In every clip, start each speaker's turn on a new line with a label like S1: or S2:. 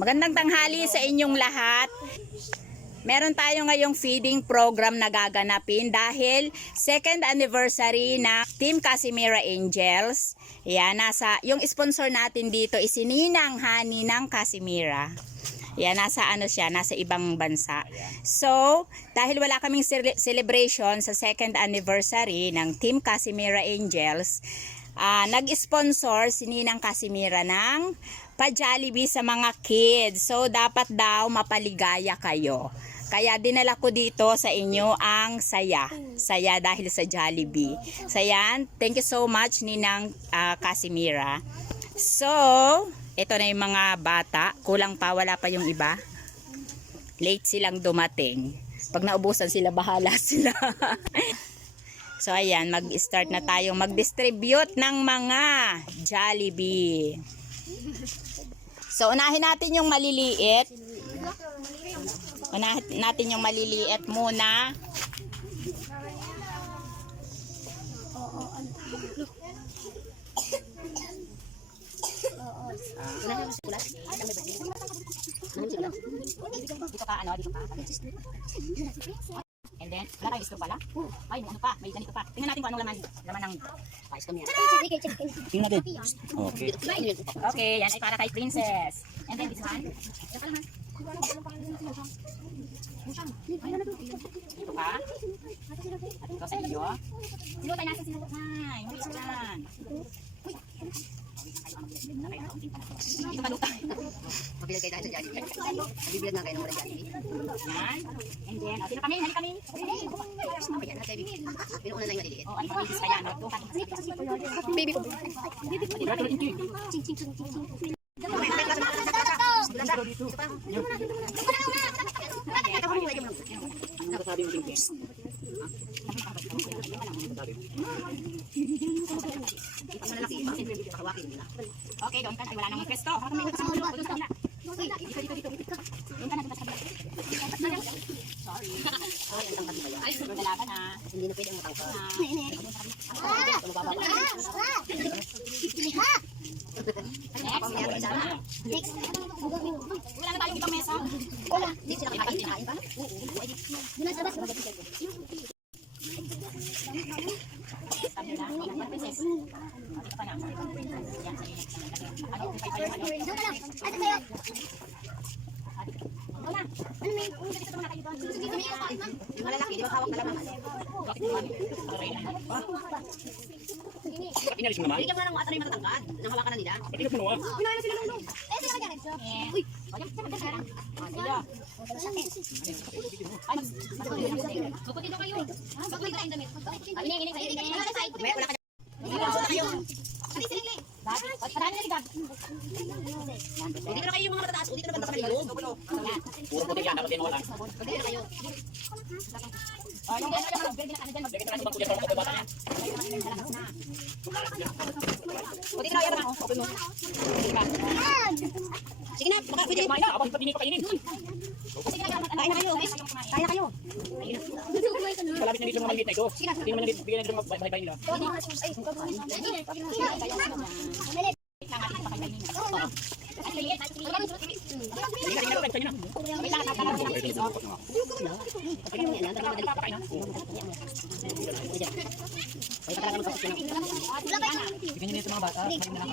S1: Magandang tanghali sa inyong lahat. Meron tayo ngayong feeding program na gaganapin dahil second anniversary na Team Casimira Angels. Yan, nasa, yung sponsor natin dito is si Ninang Hani ng Casimira. Yan, nasa ano siya, nasa ibang bansa. So, dahil wala kaming cele- celebration sa second anniversary ng Team Casimira Angels, ah, nag-sponsor si Ninang Casimira ng pa-Jollibee sa mga kids. So, dapat daw mapaligaya kayo. Kaya dinala ko dito sa inyo ang saya. Saya dahil sa Jollibee. So, yan. Thank you so much, Ninang ah, Casimira. So, ito na yung mga bata. Kulang pa, wala pa yung iba. Late silang dumating. Pag naubusan sila, bahala sila. so, ayan. Mag-start na tayong mag-distribute ng mga Jollibee. So, unahin natin yung maliliit. Unahin natin yung maliliit muna. Dito ka, ano, dito ka. And then, wala tayong straw pala? Ay, may ano pa, may ganito pa. Tingnan natin kung anong laman. Laman ng pais kami. Tingnan natin. Okay. Okay, yan ay para kay Princess. And then this one. Ito pa naman. Ito pa. Ito sa iyo. Silutay natin silutay. Mabilis lang. Ito pa lutay.
S2: Mabilag kayo tayo sa Jollibee. Nabibilag na kayo ng mga Jollibee.
S1: Yan. And oh, sino kami? Hali kami.
S2: Ayan, nasa ibig. Pinuuna lang yung maliliit.
S1: Oh, ano pa ka.
S2: Baby ko. Ipang malalaki, ipang siyempre hawakin nila.
S1: Okay, doon ka. Ay, wala nang pwesto. Doon ka na, doon ka na. Dito, dito, dito. Doon ka na, doon ka na. Sorry.
S2: Ay, ang tangkad mo kayo.
S1: Ay, wala ka na.
S2: Hindi na pwede ang matangkad.
S1: Na.
S2: Tumababa pa.
S1: Next. Wala na tayong ibang mesa.
S2: Hindi sila kakain, kakain pa.
S1: Sabi na, oh, ano, princess? Oh, dito ka na. Yan, sige, next naman. Ano, kung kayo, ano? Wala. Ano, may, kung ganito naman kayo doon.
S2: Yung malalaki, di ba hawak na lang ang
S1: Bakit naman?
S3: Inalis mo naman.
S2: Bigyan mo na ng atay matatangkad. Nang hawakan na nila.
S3: Pati ka puno ah.
S1: Eh. Oh, yan, yan, yan, yan. Oh, sige. Ay, mas-
S4: Magpatino kayo. Ha? Bakit may tayong damit?
S1: Ay, ini, ini.
S2: May wala ka
S1: Dati, oh, parang na ligag.
S2: Hindi na kayo yung mga matataas. Hindi ka na banda sa malilog.
S3: Puro puti yan. Dapat wala.
S2: Hindi na kayo.
S1: Oh, yung ano, na dyan,
S3: Lagyan ka na dyan. Para bata yan.
S2: Hindi na mo. Sige na. Baka pwede.
S3: Kumain na. Abang pati hindi pa kainin.
S2: Kain na kayo. Miss. Kain na kayo.
S3: Malapit na dito mga maliit na ito. Hindi naman nandito. Bigyan na dito yung bahay-bahay nila. Sige na, sige na. Sige na.
S2: Kain na yan. Dami madali.
S3: Pakain na.
S2: Ay, patalaga mo sa sino.
S3: Bigyan niyo nito mga bata. Maling na lang.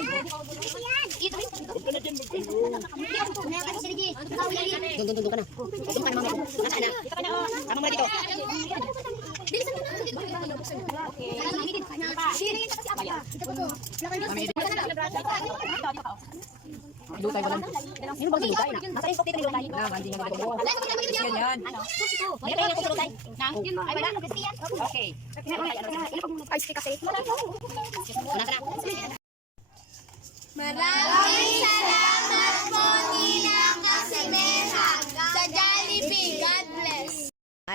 S2: Doon, doon, doon, doon ka na. Doon ka na mamaya. Nasaan na?
S1: Dito ka na, oh.
S2: Tama mo na dito.
S3: Lutay walang.
S2: Sino bang sinutay? Nasa yung dito nilutay.
S3: Ah, hindi nga dito. Yan yan.
S1: May kaya ako tulutay. Nang? Ay, wala. Okay.
S2: Nasa na.
S4: Maraming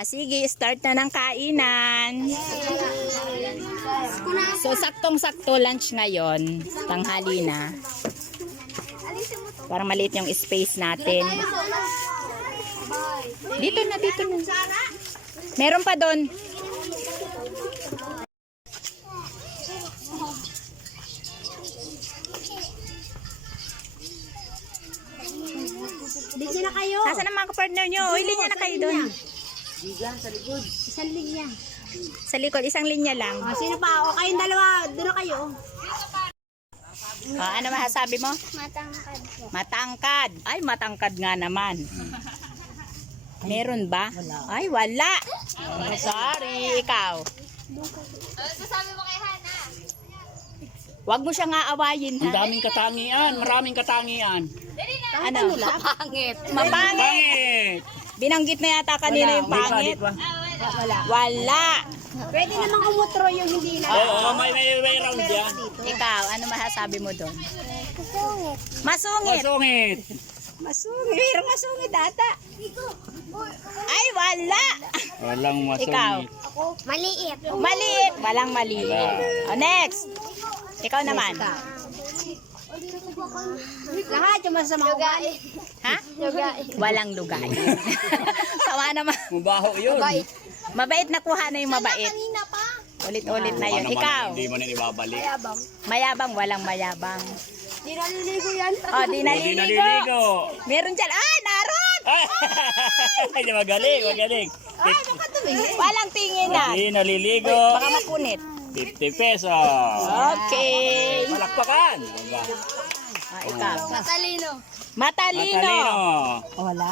S1: Ah, sige, start na ng kainan. So, saktong-sakto lunch ngayon. Tanghali na. Parang maliit yung space natin. Dito na, dito na. Meron pa doon. Nasaan ang mga partner nyo? Uy, linya na kayo doon.
S2: Isang linya.
S1: Sa likod, isang linya lang.
S2: O, sino pa? O, kayong dalawa. Doon kayo.
S1: Oh, ano masasabi mo?
S4: Matangkad po.
S1: Matangkad. Ay, matangkad nga naman. Meron ba? Ay, wala. Oh, sorry, ikaw.
S4: Sasabi mo kay Hana.
S1: Huwag mo siya nga awayin,
S3: Ang
S1: ha?
S3: daming katangian, maraming katangian.
S1: Ano?
S2: Pangit.
S1: Mapangit. Binanggit na yata kanina yung pangit. Wala. Wala.
S2: Pwede namang umutro yung hindi na.
S3: Oo, may, may, may round yan.
S1: Ikaw, ano masasabi mo doon?
S4: Kusungit.
S1: Masungit.
S3: Masungit!
S2: Masungit. Pero masungit data.
S1: Ay, wala.
S3: Walang
S1: Ikaw.
S3: masungit.
S4: Maliit.
S1: Maliit. Walang maliit.
S3: Wala.
S1: Oh, next. Ikaw naman.
S2: Lahat yung masama ugali.
S1: Ha? Walang lugay. Sawa naman.
S3: Mabaho yun.
S1: Mabait na kuha na yung mabait.
S4: Kanina pa.
S1: Ulit-ulit na yun.
S3: Baka
S1: Ikaw.
S3: Hindi mo na ibabalik.
S1: Mayabang, walang mayabang.
S2: Di naliligo yan.
S1: Oh, di
S3: Hindi
S1: naliligo.
S3: naliligo.
S1: Meron dyan. Ah, naroon!
S3: Ay, magaling, magaling.
S1: Walang tingin na.
S3: Hindi naliligo.
S1: Baka makunit.
S3: 50 pesos.
S1: Okay.
S3: Malakpakan. Diba?
S1: Ah, ikaw.
S4: Matalino.
S1: Matalino.
S3: Matalino.
S2: Wala.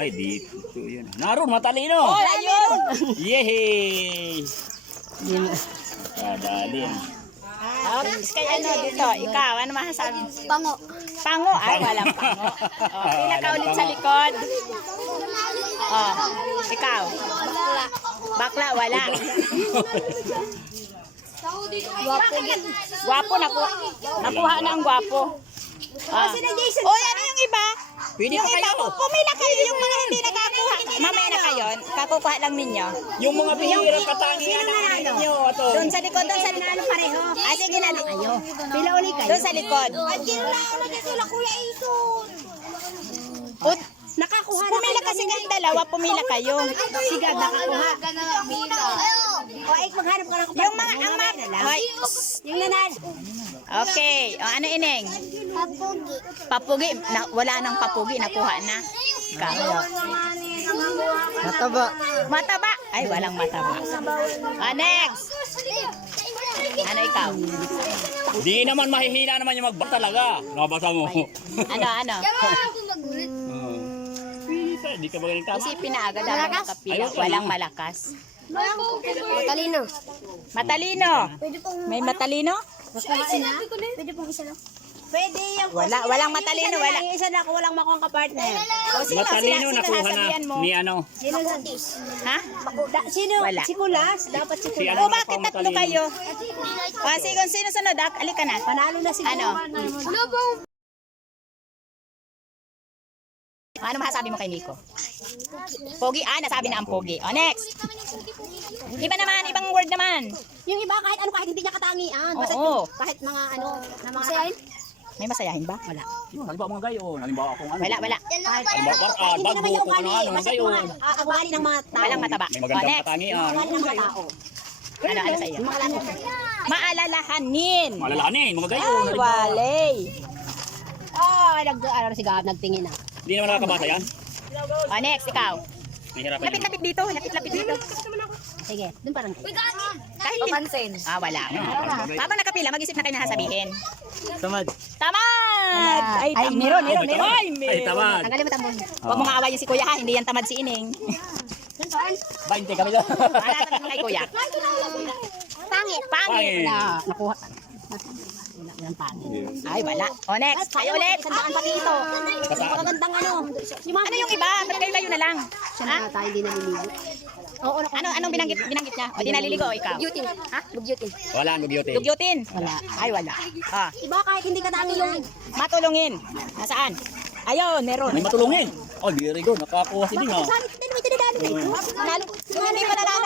S3: Ay, dito yun. Naroon, matalino.
S1: Oh, ayun.
S3: Yehey! Kadalin.
S1: Okay, kaya ano dito? Ikaw, ano masasabi?
S4: Pango.
S1: Pango. Ay, walang pango. Oh, pila ka ulit sa likod. Oh, ikaw.
S4: Bakla.
S1: Bakla, wala.
S4: Guwapo.
S1: Gwapo, nakuha. Nakuha na ang gwapo. Ah. Oy, ano yung iba?
S3: Pwede
S1: Yung
S3: pa
S1: iba,
S3: kayo.
S1: pumila kayo yung mga hindi nakakuha. Mamaya na kayo. Kakukuha lang ninyo.
S3: Yung mga bihirang katangian na ninyo. Ito.
S1: Doon sa likod, doon sa likod. pareho. Ah, sige na. Ayo.
S2: Pila uli kayo.
S1: Doon sa likod.
S4: At kinulaon na sila Kuya Ison.
S1: Ut,
S2: Nakakuha na
S1: pumila kasi kayong dalawa, pumila kayo.
S2: Sige, nakakuha. O, ay, maghanap ka ng
S1: Yung mga, ang mga, Hoy,
S2: Yung nanalo.
S1: okay. O, ano ineng?
S4: Papugi.
S1: Papugi. Na, wala nang papugi, nakuha na. Ikaw.
S2: Mataba.
S1: Mataba. Ay, walang mataba. Ah, next. Ano ikaw?
S3: Di naman mahihina naman yung magbat talaga. Nabasa mo.
S1: Ano, ano?
S4: ako magulit.
S3: Pisa, di ka ba galing tama?
S1: Isipin na agad habang nakapila.
S3: Ayaw,
S1: Walang malakas.
S4: Matalino.
S1: Matalino.
S4: Pwede pong
S1: May matalino?
S4: Pwede pong isa lang.
S2: Pwede yung
S1: Wala, walang matalino, wala.
S2: Yung isa na ako walang makuha ka partner.
S1: O, sino,
S3: Matalino
S1: sino, sino
S3: nakuha na
S1: mo?
S3: ni ano.
S2: Sino sa
S1: Ha?
S2: da, sino?
S1: Wala.
S2: Si Kulas. Dapat si
S3: Si
S2: Kulas.
S3: ano
S1: O, bakit
S3: nakuha
S1: tatlo
S3: matalino?
S1: kayo? O, sige, sino sunod? Ah, Alika na.
S2: Panalo na si
S1: Ano?
S4: Ano pong
S1: Ano masasabi mo kay Nico? Pogi? Ah, nasabi na ang pogi. O, next. Iba naman, ibang word naman.
S2: Yung iba kahit ano kahit hindi niya katangian. Basta
S1: Oo.
S2: kahit mga ano na mga
S4: Masayahin?
S1: May masayahin ba? Wala.
S3: Yung halimbawa mga gayon. Halimbawa akong ano.
S1: Wala, wala.
S3: Halimbawa, bar, ah,
S2: hindi naman yung
S3: kung ano
S2: ugali.
S3: ano.
S2: Basta yung
S3: Gayon.
S2: mga ah, ugali ng mga tao.
S1: Walang mataba.
S3: May
S1: O,
S3: magandang
S1: next.
S3: katangian.
S2: Ugali ng mga tao.
S1: Ano, ano sa iyo?
S2: Mga.
S1: Maalalahanin.
S3: Mga gayon.
S1: Ay,
S3: halimbawa.
S1: walay.
S2: Oh, nag ano si Gab nagtingin na.
S3: Hindi naman nakakabasa yan.
S1: O, next, ikaw.
S3: Nahihirapan yun.
S1: Lapit-lapit dito, lapit-lapit dito.
S2: Sige, dun parang.
S1: Kahit Papansin. Ah, wala. Habang nakapila, mag-isip na kayo na sasabihin.
S3: Tamad.
S1: Tamad! Ay,
S2: Ay,
S1: tamad.
S2: meron, meron,
S1: Ay,
S2: meron.
S1: Ay, meron.
S3: tamad.
S2: Tanggalin mo tambon.
S1: Huwag mo nga awayin si kuya ha, hindi yan tamad si Ining.
S3: 20 kami doon.
S1: Para sa kay kuya.
S4: Pangit.
S1: Pangit.
S2: Nakuha. Walang pangit.
S1: Ay, wala. O, next. Ay, ulit.
S2: Sandaan pati ito. Magandang ano.
S1: Ano yung iba? Ba't kayo layo na lang?
S2: Siya
S1: Ha?
S2: na tayo hindi naliligo. Oo, naku.
S1: Ano, anong binanggit, binanggit niya? O, di naliligo ikaw?
S2: Bugyutin.
S1: Ha?
S2: Bugyutin.
S3: Wala, mag-beauty.
S1: Dugyutin?
S2: Wala.
S1: Ay, wala. Ah,
S2: Iba kahit hindi katangian.
S1: matulungin. Nasaan? Ayun, meron.
S3: May matulungin. Oh, very good. Nakakuha si Ding.
S2: Saan? Hindi naman tinadalo na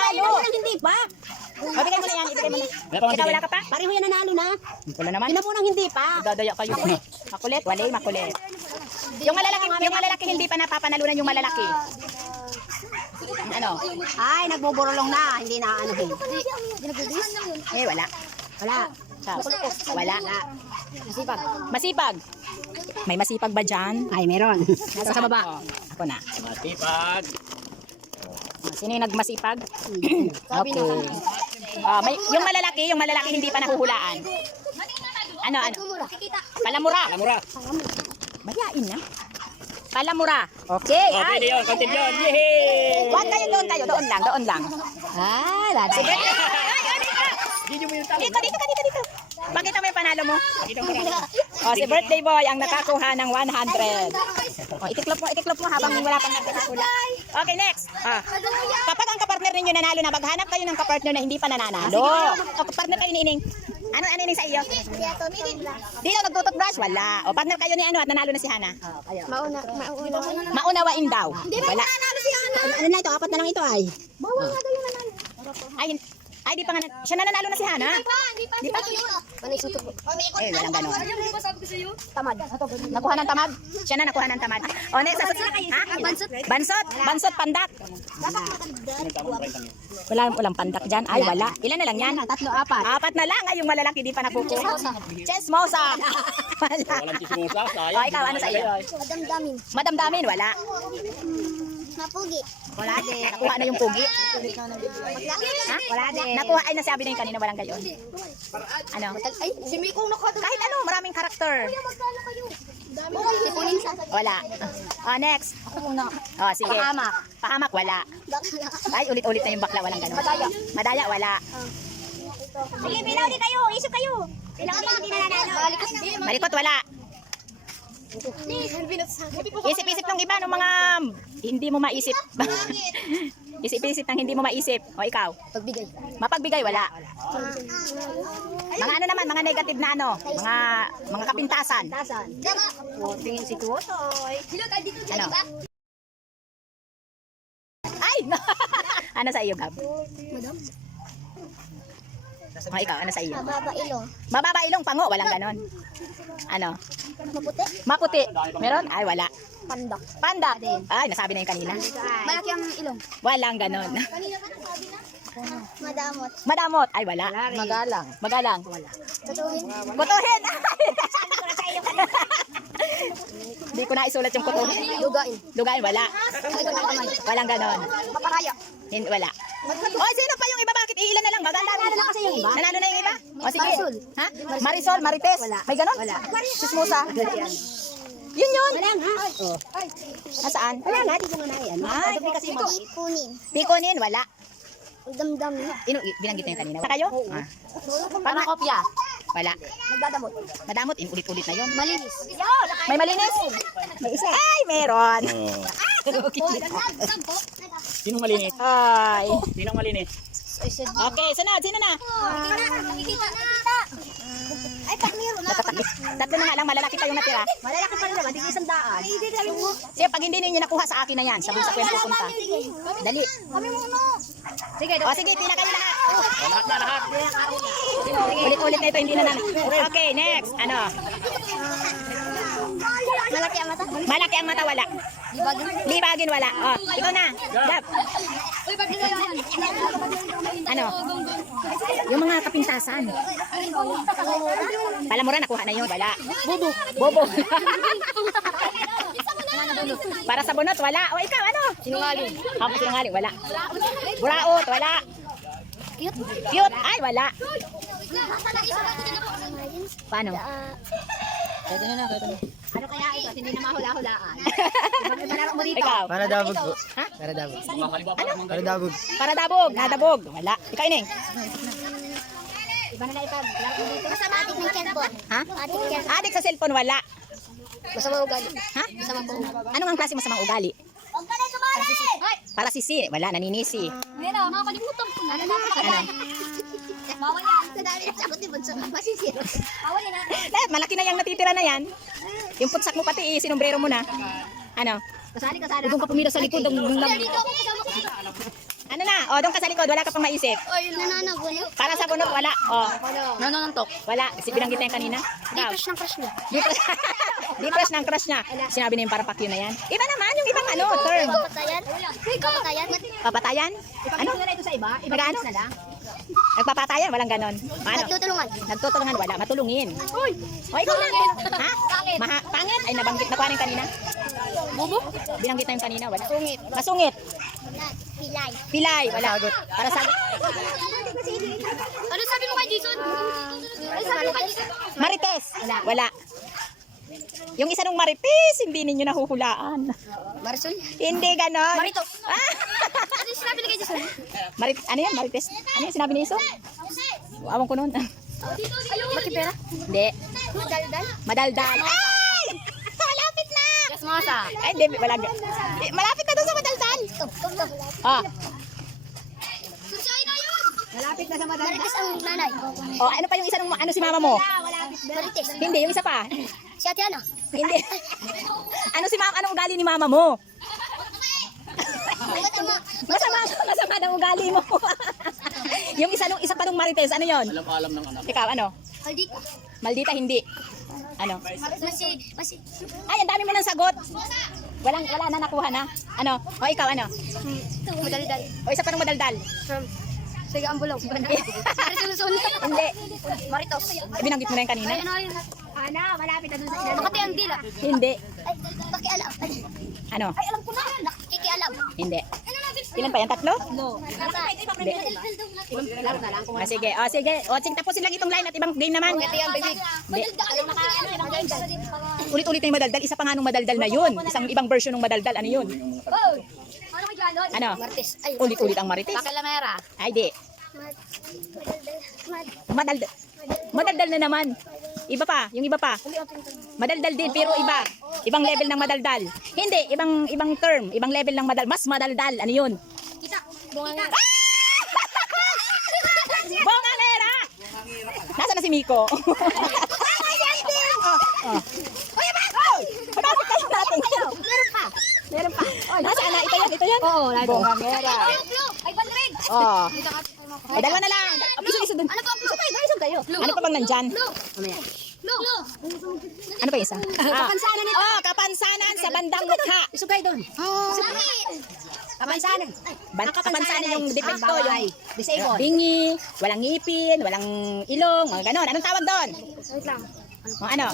S2: ito. Walang hindi pa.
S1: O, bigay mo na yan. Ibigay mo na.
S3: Wala pa man
S1: Ikaw,
S3: sige.
S1: wala ka pa?
S2: Pareho yan nanalo na.
S1: Wala naman.
S2: Yun na po nang hindi pa.
S1: Dadaya kayo. Makulit. Walay, makulit. Yung malalaki, yung malalaki hindi pa napapanalunan yung malalaki. Ano?
S2: Ay, nagboborolong na. Hindi na ano eh.
S1: Eh, wala.
S2: Wala.
S1: Wala.
S2: Wala. Masipag.
S1: Masipag. May masipag ba dyan?
S2: Ay, meron.
S1: Nasa sa baba. Ako na.
S3: Matipag.
S1: Sino yung nagmasipag? okay. Ah, may, yung malalaki, yung malalaki hindi pa nahuhulaan. Ano, ano? Palamura.
S3: Alamura.
S1: Mayain na. Palamura. Okay.
S3: Oh, pwede
S1: Ay.
S3: yun. Content yun. Yehey!
S1: Huwag kayo doon kayo. Doon lang, doon lang.
S2: Ah,
S1: ay, ay, dito.
S3: Mo yung tao.
S1: Dito, dito ka, dito, dito. Pakita mo yung panalo mo. Oh, si birthday boy ang nakakuha ng 100. Oh, itiklop mo, itiklop mo habang wala pang nagkakula. Okay, next. Ah. Kapag ang kapartner ninyo nanalo na, maghanap kayo ng kapartner na hindi pa nananalo. O, kapartner kayo ni Ining. Ano, ano Ining sa iyo? Dito nagtututbrush? Wala. O, partner kayo ni ano at nanalo na si Hana.
S4: Mauna, mauna.
S1: Maunawain daw. Wala.
S2: Ano na ito? Apat na lang ito ay.
S4: Bawal nga daw yung nanalo.
S1: Ay, ay, di pa nga, na- siya na nanalo na si Hana.
S4: Di pa, di pa. Di pa. Ano yung sutok?
S1: Eh, walang ganon.
S2: Tamad.
S1: Nakuha ng tamad? Siya na nakuha ng tamad. O, next. Ha?
S4: Bansot.
S1: Bansot. Bansot, pandak. Wala, walang pandak dyan. Ay, wala. Ilan na lang yan?
S2: Tatlo, apat.
S1: Apat na lang. Ay, yung malalaki di pa nakukuha. Chesmosa. wala.
S3: Walang chismosa. Sayang.
S1: O, ikaw, ano sa iyo?
S4: Madamdamin.
S1: Madamdamin, wala.
S4: Mapugi.
S1: Wala din. Nakuha na yung pugi. Ha?
S4: Wala din.
S1: Nakuha, ay, nasabi na yung kanina, walang gayon. Ano?
S4: Ay, si Miko nakadami.
S1: Kahit ano, maraming karakter.
S4: Magkano kayo?
S1: Wala. O, next. Ako muna. O, sige. Pahamak. Pahamak, wala. Ay, ulit-ulit na yung bakla, walang ganun. Madaya. Madaya, wala.
S4: Sige, pilaw di kayo. Isip kayo. Pilaw di hindi na nanalo.
S1: Malikot, wala. Isip-isip ng iba ng mga hindi mo maisip. Isip-isip ng hindi mo maisip. O, ikaw.
S2: Pagbigay.
S1: Mapagbigay, wala. Mga ano naman, mga negative na ano, mga mga kapintasan.
S2: Tasan.
S4: Dama.
S2: Tingin si
S4: dito
S1: Ano?
S4: dyan, ba?
S1: Ay! ano sa iyo, Gab?
S4: Madam.
S1: O, ikaw, ano sa iyo?
S4: Mababa ilong.
S1: Mababa ilong pango, walang ganon. Ano?
S4: Maputi.
S1: Maputi. Meron? Ay, wala.
S4: Pandak.
S1: Panda. Ay, nasabi na yung kanina.
S4: Malaki ang ilong.
S1: Walang ganon.
S4: Kanina pa nasabi na. Madamot.
S1: Madamot. Ay, wala.
S2: Magalang.
S1: Magalang.
S4: Tutuhin.
S1: Kutuhin. Hindi ko na isulat yung kutuhin.
S2: Lugain.
S1: Lugain, wala. Walang ganon.
S2: Paparaya.
S1: Hindi, wala. O, sino pa yung iba? Bakit iilan na lang? Maganda. Nanalo na kasi yung iba. Nanalo na yung iba? O, sige.
S2: Marisol.
S1: Ha? Marisol, Marites.
S2: Wala.
S1: May ganon?
S2: Wala.
S1: Sismusa. Yun yun.
S2: Wala nga. Oh.
S1: Nasaan?
S2: Wala nga, di ko na yan.
S1: Ay,
S4: Ipunin.
S1: Pikonin, wala.
S4: Damdamin.
S1: Ino, binanggit na yung kanina. Sa kayo? Ah.
S2: Para kopya.
S1: Wala.
S2: Nagdadamot.
S1: Madamot, inulit-ulit na yun.
S4: Malinis.
S1: May malinis? May isa. Ay, meron.
S3: Sinong malinis?
S1: Ay.
S3: Sinong malinis?
S1: Okay, sunod. Sino na?
S4: Ay, pag meron na.
S1: Tatlo na nga lang, malalaki pa yung natira.
S2: Malalaki pa rin naman, di isang daan.
S1: Sige, pag hindi ninyo nakuha sa akin na yan, sa bulsa ko yan pupunta. Dali.
S4: Kami muna.
S2: Sige,
S1: O sige, pila kayo lahat.
S3: Oh, lahat na lahat.
S1: Ulit-ulit na ito, hindi na na. Okay, next. Ano?
S4: Malaki ang mata.
S1: Malaki ang mata, wala. Libagin, wala. O, ikaw na. Gab.
S4: Uy, na yan?
S1: Ano? Yung mga kapintasan. Palamura, nakuha na yun. Wala. Bobo. Bobo. Para sa bunot, wala. O ikaw, ano? Sinungaling. Ako sinungaling, wala. Buraot, wala.
S4: Cute.
S1: Cute, ay, wala. Paano?
S2: Ito na na, ito na. Ano kaya ito? Hindi na mahula-hulaan. Ibalaro mo dito.
S1: Ikaw.
S5: Para dabog po.
S1: Ha?
S5: Para dabog.
S3: Naman.
S5: Para dabog.
S1: Para dabog, nadabog. Wala. Ikaw, Ining.
S2: Iba na na ipag. Laro mo dito.
S4: Masama ating ng cellphone.
S1: Ha?
S4: Ating cellphone.
S1: Adik sa cellphone, wala.
S2: Masama ugali.
S1: Ha?
S2: Masama po.
S1: Anong ang klase mo sa mga ugali?
S4: Huwag ka na sumali!
S1: Para sisi, wala, naninisi.
S4: Meron, makakalimutan ko na. Ano na?
S1: Ano?
S4: Bawal yan. Sa dami ng sagot ni Bunso. Masisiro. Bawal yan.
S1: Eh, malaki na yung natitira na yan. Yung putsak mo pati, sinumbrero mo na. Ano?
S2: Kasali, kasali.
S1: Doon ka pumila sa likod. Ang, ano na? O, doon ka sa likod. Wala ka pang maisip.
S4: Oy, nananagulo.
S1: Para sa bunot, wala. O,
S2: Nanonontok.
S1: wala. Kasi binanggit na yung kanina.
S4: Crush ng crush niya.
S1: Di crush ng crush niya. Sinabi na yung para pakyo na yan. Iba naman, yung ibang ano, term.
S4: Papatayan? Papatayan?
S1: Papatayan? Ano?
S2: Ipag na ito sa iba.
S1: Nagaano?
S2: Ipag na lang.
S1: Nagpapatayan, walang ganon. Ano?
S4: Nagtutulungan.
S1: Nagtutulungan, wala. Matulungin. Uy! O, ikaw na. Ha?
S4: Pangit.
S1: Maha, pangit? Ay, nabanggit na ko rin kanina. Bubo? Binanggit na yung kanina, wala.
S4: Sungit.
S1: Masungit.
S4: Pilay.
S1: Pilay, wala. Para sa...
S4: Ano sabi mo kay Jason? Ano sabi mo kay Jason?
S1: Marites. Wala. Yung isa nung marites, hindi ninyo nahuhulaan.
S4: Marisol?
S1: Hindi ganon.
S4: Marito.
S1: Ah!
S4: Ano yung sinabi ni kay Jason?
S1: Marit, ano yan, marites? Ano yung sinabi ni Iso? Awang ko noon.
S4: Makipera?
S1: Hindi.
S4: Madaldal?
S1: Madaldal. Ay! Malapit na!
S2: Kasmasa.
S1: Ay, hindi, wala. Eh, Malapit na doon sa madaldal. Ah.
S2: Malapit na sa madaldal.
S4: Marites ang nanay.
S1: Oh, ano pa yung isa nung ano si mama mo?
S4: Marites.
S1: Hindi, yung isa pa.
S4: Si Ate Ana.
S1: Hindi. ano si mama, anong ugali ni mama mo?
S4: Masama.
S1: Masama, masama ng ugali mo. yung isa nung isa pa nung marites, ano yon?
S3: Alam alam ng anak.
S1: Ikaw, ano?
S4: Maldita.
S1: Maldita, hindi. Ano?
S4: Masi, masi.
S1: Ay, ang dami mo ng sagot. Walang, wala na nakuha na. Ano? O ikaw, ano?
S4: Madaldal.
S1: O isa pa nung madaldal.
S4: Sige, Ambulong. Marisul
S1: Hindi.
S4: Maritos.
S1: Binanggit mo na yung kanina?
S4: Ay, ano yun? Ana, malapit na dun sa ilalim. Makati ang dila.
S1: Hindi.
S4: Ay, pakialam. Ay,
S1: Ano?
S4: alam ko na.
S1: Hindi. Ilan pa yan? Tatlo?
S4: No.
S1: Hindi. Ah, sige. O, sige. O, sige, tapusin lang itong line at ibang game naman.
S4: Baby. Madaldal.
S1: Ulit-ulit yung madaldal. Isa pa nga nung madaldal na yun. Isang ibang version ng madaldal. Ano yun?
S4: Oh! Ano?
S1: Ano?
S4: Martes. Ay,
S1: Ulit-ulit ang marites.
S2: Pakalamera.
S1: Ay, di. Madaldal. Madaldal na naman. Iba pa, yung iba pa. Madaldal din pero iba. Ibang level ng madaldal. Hindi, ibang ibang term, ibang level ng madal. Mas madaldal. Ano 'yun?
S4: Kita. Bunga nga.
S1: Bongangera! Nasaan na si Miko? oh. Kuya! Bakit kayo natin?
S4: Meron pa.
S1: Meron pa. Oh, nasaan na? Ito yan, ito yan.
S2: Oo, lalo.
S1: Bongangera.
S4: Ay, bandrig.
S1: Ay, dalawa na lang. Dun.
S4: Ano pa, Flo?
S1: Iso kayo. Ano pa bang nandyan?
S4: Flo.
S1: Ano yung isa? kapansanan nito. Oh, kapansanan sa bandang mukha.
S2: Isugay doon.
S4: Bakit?
S2: Kapansanan.
S1: Ban kapansanan yung depekto,
S2: Ah,
S1: yung
S2: Disabled.
S1: bingi, walang ngipin, walang ilong, mga ganon. Anong tawag doon?
S4: Wait lang.
S1: O ano?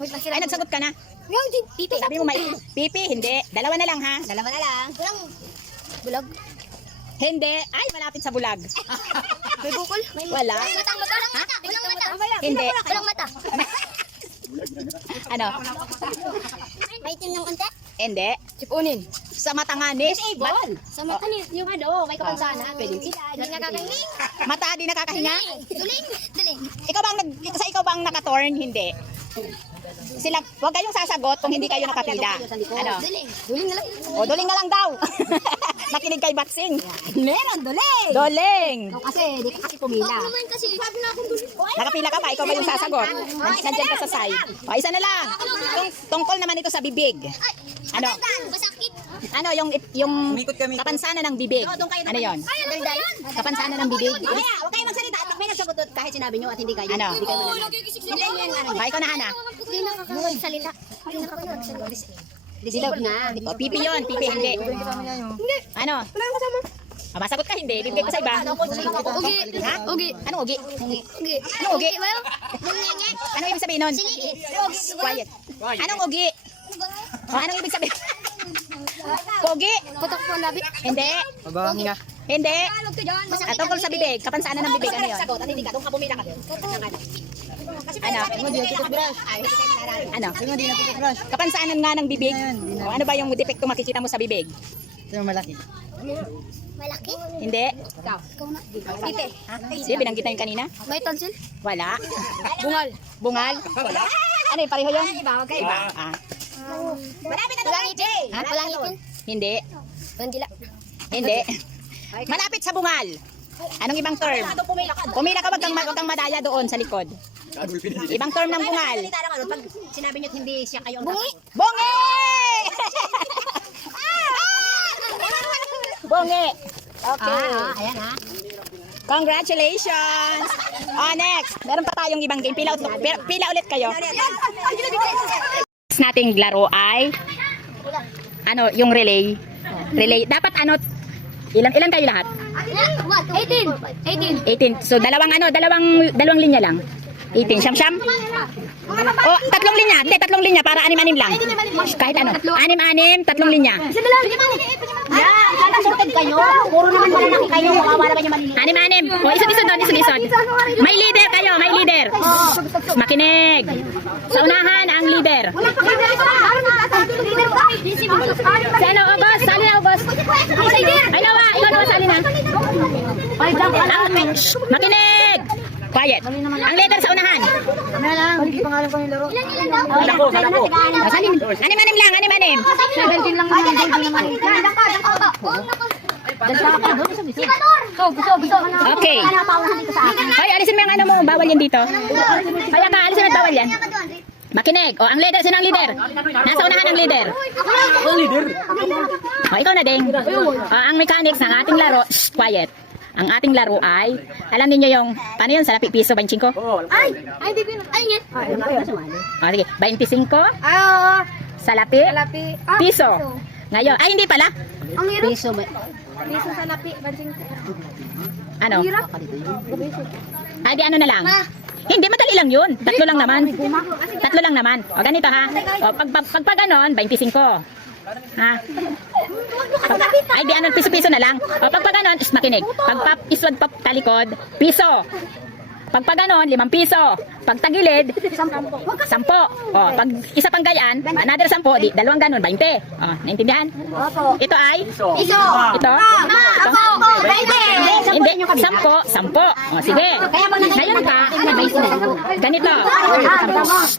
S4: Wait lang
S1: Ay, nagsagot ka na.
S4: Yung. Pipi.
S1: Sabi mo may pipi, hindi. Dalawa na lang ha.
S2: Dalawa na lang.
S4: Walang bulag.
S1: Hindi. Ay, malapit sa bulag.
S4: May bukol.
S1: Wala.
S4: Walang mata. Walang mata.
S1: Hindi.
S4: Walang mata.
S1: Ano?
S4: May itim ng unti.
S1: Hindi.
S2: Sipunin.
S1: Sa matangani.
S2: Ball.
S4: Sa mata niya.
S2: Yung ano, may kapansanan. Pwedeng sila.
S4: Hindi nakakahinig.
S1: Mata di nakakahinga.
S4: Duling. Duling.
S1: Ikaw bang nag sa ikaw bang naka-torn? Hindi. Sila, wag kayong sasagot kung hindi kayo nakapila. Ano?
S4: Duling. Duling na lang.
S1: O, duling na lang daw. Nakinig kay Batsing.
S2: Meron, duling.
S1: Doling.
S2: Ikaw kasi, di ka kasi pumila.
S4: Ako naman kasi. Sabi na akong duling.
S1: Nakapila ka pa, ikaw ba yung sasagot? Nan- Nandyan ka sa side. O, isa na lang. Tung- tungkol naman ito sa bibig. Ano?
S4: Masakit.
S1: Ano yung yung kapansanan ng bibig? Ano yon?
S4: Yun.
S1: Kapansanan ng bibig?
S2: Kaya, huwag kayo magsalita. May nagsagot kahit sinabi nyo at hindi kayo.
S1: Ano?
S2: Hindi kayo mananagot. Hindi yun, ano.
S1: O, ikaw na, Hana.
S4: Hindi nakakagsalita. Hindi nakakagsalita.
S2: Disabled na.
S1: O, pipi yon, pipi hindi. Ano? Ah, masagot ka hindi, bibigay ko sa iba.
S4: Ugi.
S1: Ha?
S4: Ugi.
S1: Anong ugi?
S4: Ugi.
S1: Anong ugi?
S4: yun?
S1: Ano ibig sabihin nun? Quiet. Anong ugi? O, anong ibig sabihin? Pogi?
S4: Putok po ang labi.
S1: Hindi. Hindi.
S4: Masakit
S1: At tungkol sa bibig, kapansanan ng bibig, ano yun?
S2: Sagot at hindi ka. Doon ka pumila ka doon.
S1: Ano? Ano? Kapansanan nga ng bibig. O, ano ba yung depekto makikita mo sa bibig?
S4: Malaki?
S1: Hindi.
S2: Ikaw.
S4: Pipe.
S1: Hindi, binanggit na yung kanina.
S4: May tonsil?
S1: Wala.
S4: Bungal.
S1: Bungal. Ano yung pareho yun?
S2: Iba, huwag kayo iba.
S1: Ah,
S4: Malapit na Walang ngipin. Walang ngipin.
S1: hindi.
S4: Bandila.
S1: Hindi. Malapit sa bungal. Anong ibang term?
S2: Pumila ka.
S1: Wag kang, wag kang madaya doon sa likod. Ibang term ng bungal.
S2: Ano, pag sinabi at hindi siya kayo ang
S4: Bungi.
S1: Bonge! Bonge! Okay.
S2: Ah, ah, ayan ha.
S1: Congratulations! Oh, next. Meron pa tayong ibang game. Pila, pila ulit kayo. Next nating laro ay ano, yung relay. Relay. Dapat ano, ilan ilan kayo lahat?
S4: 18. 18.
S1: 18. So, dalawang ano, dalawang, dalawang linya lang. 18. Siyam, siyam? O, tatlong linya. Hindi, tatlong linya para anim-anim lang. Kahit ano. Anim-anim, tatlong linya.
S2: Yan, sana sorted kayo. Puro naman malalaki kayo. Mawawala ba yung maliliit?
S1: Anim-anim. O, isod-isod doon, isod-isod. May leader kayo, may leader. Makinig. Sa unahan, ang leader. Si ano. Ay, nawa. Ikaw nawa, sali na. Ang, makinig. Quiet. Ang leader sa unahan.
S2: Ano lang, hindi pa nga alam kung yung laro.
S3: Anak ko, anak ko.
S1: O, salim. Anim-anim lang, anim-anim.
S2: 17 lang naman, hindi naman. Gusto ka na.
S1: Okay. Hoy, alisin mo yung ano mo. Bawal yan dito. Kaya ka, alisin mo yung bawal yan. Makinig. O, ang leader. Sino ang leader? Nasa unahan ang leader.
S3: Ang leader.
S1: O, ikaw na ding. O, ang mechanics ng ating laro, shh, quiet. Ang ating laro ay, alam niyo yung, paano yun, salapi piso, 25? O,
S3: Oo, alam ko.
S4: Ay, ay, di ko yun. Ay, yan.
S1: sige, 25,
S4: Ay, oo.
S1: salapi,
S4: Lapi. Ah,
S1: piso. Ngayon, ay hindi pala.
S4: Ang hirap.
S2: Piso ba?
S4: Piso sa lapi. Bansing.
S1: Ano?
S4: Hirap.
S1: Ay, di ano na lang. Hindi, madali lang yun. Tatlo lang naman. Tatlo lang naman. O, ganito ha. O, pag, pag, pag, pag ganon, 25. Ha? Ay, di ano, piso-piso na lang. O, pag pag ganon, is makinig. Pag pap, iswag pap, talikod, piso. Pag pag ganon, limang piso. Pag tagilid, sampo. O, pag isa pang gayaan, another sampo, di, dalawang ganon, 20. O, naintindihan?
S2: Opo.
S1: Ito ay,
S3: Piso.
S1: Ito?
S4: Ako, ako.
S1: Hindi, sampo, sampo. O, sige. Ngayon ka, ganito.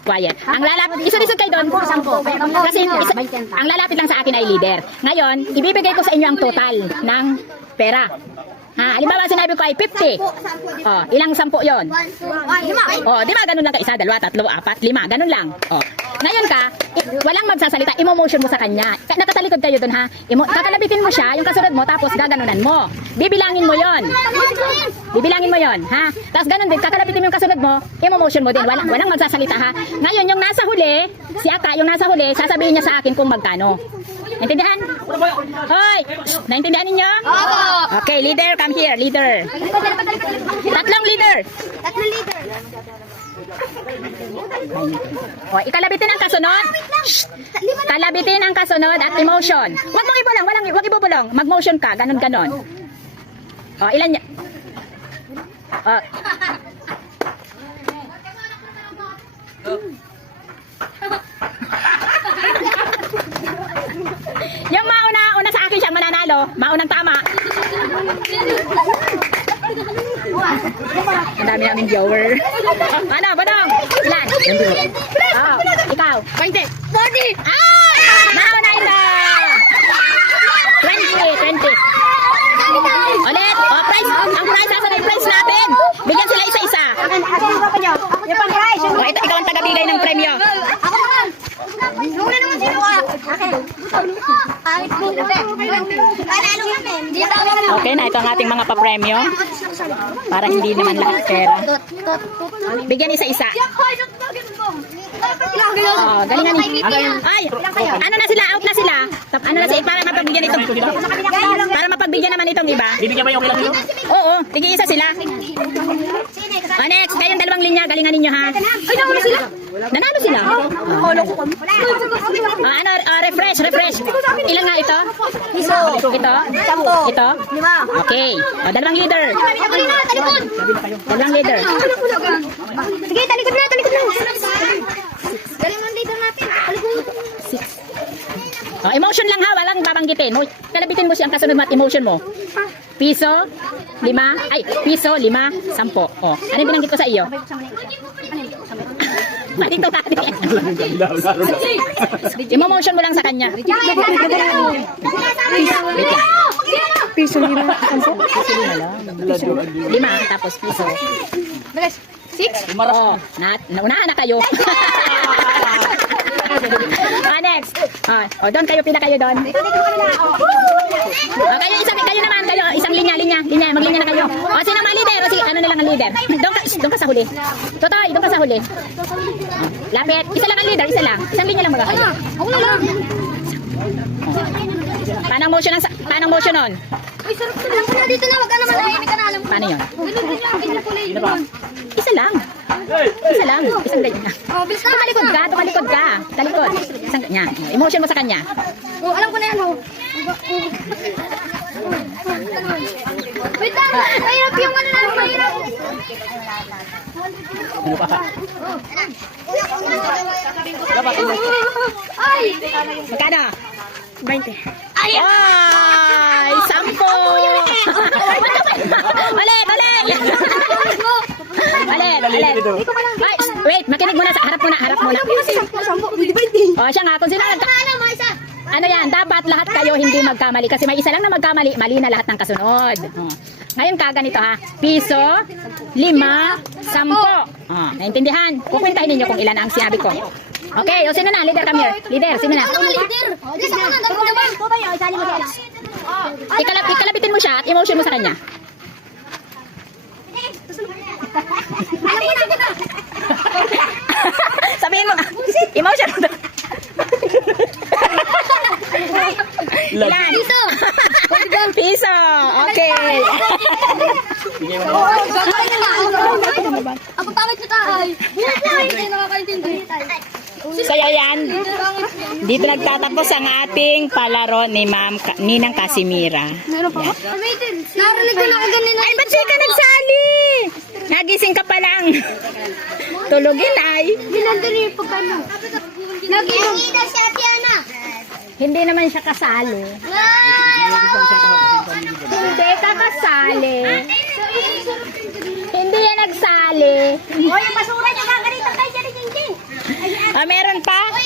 S1: Quiet. Ang lalapit, isa-isa kayo doon. Kasi isa, ang lalapit lang sa akin ay leader. Ngayon, ibibigay ko sa inyo ang total ng pera. Ha, halimbawa sinabi ko ay 50. Oh, ilang sampo 'yon?
S4: One, two, one, lima.
S1: Oh, di ba ganun lang ka isa, dalawa, tatlo, apat, lima, ganun lang. Oh. Ngayon ka, walang magsasalita, imo-motion mo sa kanya. Ka- Nakatalikod kayo doon ha. Imo kakalabitin mo siya, yung kasunod mo, tapos gaganunan mo. Bibilangin mo 'yon. Bibilangin mo 'yon, ha? Tapos ganun din, kakalabitin mo yung kasunod mo, imo-motion mo din. Walang walang magsasalita ha. Ngayon yung nasa huli, si Aka, yung nasa huli, sasabihin niya sa akin kung magkano. Naintindihan? Hoy! Naintindihan ninyo?
S4: Opo.
S1: Okay, leader, come here, leader. Tatlong leader.
S4: Tatlo liter.
S1: O, ikalabitin ang kasunod. Shh! Kalabitin ang kasunod at emotion. Huwag mong ibulong, walang, huwag ibubulong. Mag-motion ka, ganon ganon. O, ilan niya? O. Yung mauna, una sa akin Maunang tama. Ang dami namin viewer. ano, Badong? Ilan? Oh, ikaw. 20. 40. Ah! Nauna ina. 20, 20. Ulit. Oh, price. Ang price, nasa na yung price natin? Bigyan sila isa-isa.
S2: Yung pang-price,
S1: Oh, ito, ikaw ang tagabigay ng premyo.
S4: Ako naman. Yung na naman sino ka? Akin. Pangit mo. Panalo kami. Hindi na kami.
S1: Okay na, ito ang ating mga papremyo. Para hindi naman lahat pera. Bigyan isa-isa. Oh, galingan ni. Ay, ano na sila? Out na sila. Tap- Ano na sila? Para mapagbigyan itong Para mapagbigyan naman itong iba.
S3: Bibigyan ba yung ilang nito?
S1: Oo, tige isa sila. Oh, next, kayong dalawang linya, galingan ninyo ha. Ay, nanalo sila. Nanalo sila. Oh, ano, oh, refresh, refresh. Ilan nga ito? Ito?
S2: Sampo.
S1: Ito?
S2: Lima.
S1: Okay. Oh, dalawang leader. Dalawang leader.
S4: Sige, talikod na, talikod na. Galing ang leader natin.
S1: Oh, emotion lang ha, walang babanggitin. Kalabitin mo siya ang kasunod mo at emotion mo. Piso, lima, ay, piso, lima, sampo. Oh, ano yung binanggit ko sa iyo? Dito ka. Imo-motion mo lang sa kanya. Wait lang.
S2: Piso lima. Sampo.
S1: Lima, tapos piso.
S4: Six.
S1: Oo, na, naunahan na kayo. ah, next. Ah, oh, doon kayo, pila kayo doon. Oh, kayo, isang, kayo naman, kayo, isang linya, linya, linya, maglinya na kayo. Oh, sino mga leader? O, sige, ano na lang ang leader? Doon ka, doon ka sa huli. Totoy, doon ka sa huli. Lapit, isa lang ang leader, isa lang. Isang linya lang mga kayo.
S4: Ako na lang.
S1: Paano ang motion, ang, paano ang motion nun?
S4: Uy, sarap ko na dito na, wag ka naman nahimik ka na. Alam ko.
S1: Paano yun?
S4: Ganun din lang, ganyan kulay.
S3: Sino ba?
S1: Isa lang. Isa lang. Isang ganyan na.
S4: Oh, bilis na.
S1: Tumalikod ka, tumalikod ka. Talikod. Isang ganyan. Emotion mo sa kanya.
S4: Oh, alam ko na yan, oh. Wait lang, mahirap yung ano lang, mahirap.
S3: Sino pa?
S4: Ay!
S1: Magkano? 20. Ay! Ay! Sampo! ulit! Ulit! Ulit! Ulit! Ay, wait! Makinig muna sa harap muna. Harap muna. O, siya nga. Kung sino nagka...
S4: Ano,
S1: yan? Dapat lahat kayo hindi magkamali. Kasi may isa lang na magkamali. Mali na lahat ng kasunod. O. Ngayon ka ganito ha. Piso, lima, sampo. O, naintindihan? Kukwentahin ninyo kung ilan ang sinabi ko. Okay, o sino na? Leader, come here. Leader, sino na?
S4: Leader? Yes, ako na, dalawa naman. Tumayo, isali mo kaya.
S1: Ikalap, ikalabitin mo siya at emotion mo sa kanya.
S4: Na, na.
S1: Sabihin mo, emotion mo. Ilan?
S4: Piso.
S1: Piso. Okay.
S3: Na.
S4: Na lang. Ako pangit na tayo. Hindi nakakaintindi.
S1: Yan, dito nagtatapos ang ating palaro ni Ma'am Ninang Casimira.
S4: Meron pa ba? Narinig ko na ako ganun.
S1: Ay, ba't di ka nagsali? Nagising ka pa lang. Tulogin ay.
S4: Ginandun yung pagkano. Nag-inom. siya, Tiana.
S1: Hindi naman siya kasali. Hindi ka kasali. Hindi yan nagsali.
S4: O, yung basura niya, gaganito tayo dyan, Jingjing.
S1: Ah, meron pa?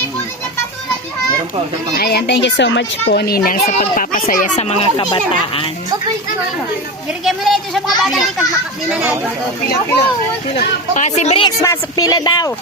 S1: Ayan, thank you so much po, Ninang, sa pagpapasaya sa mga kabataan.
S4: Birigay mo na ito sa mga bata dito. Di na natin.
S1: Ah, si Brix, mas pila daw.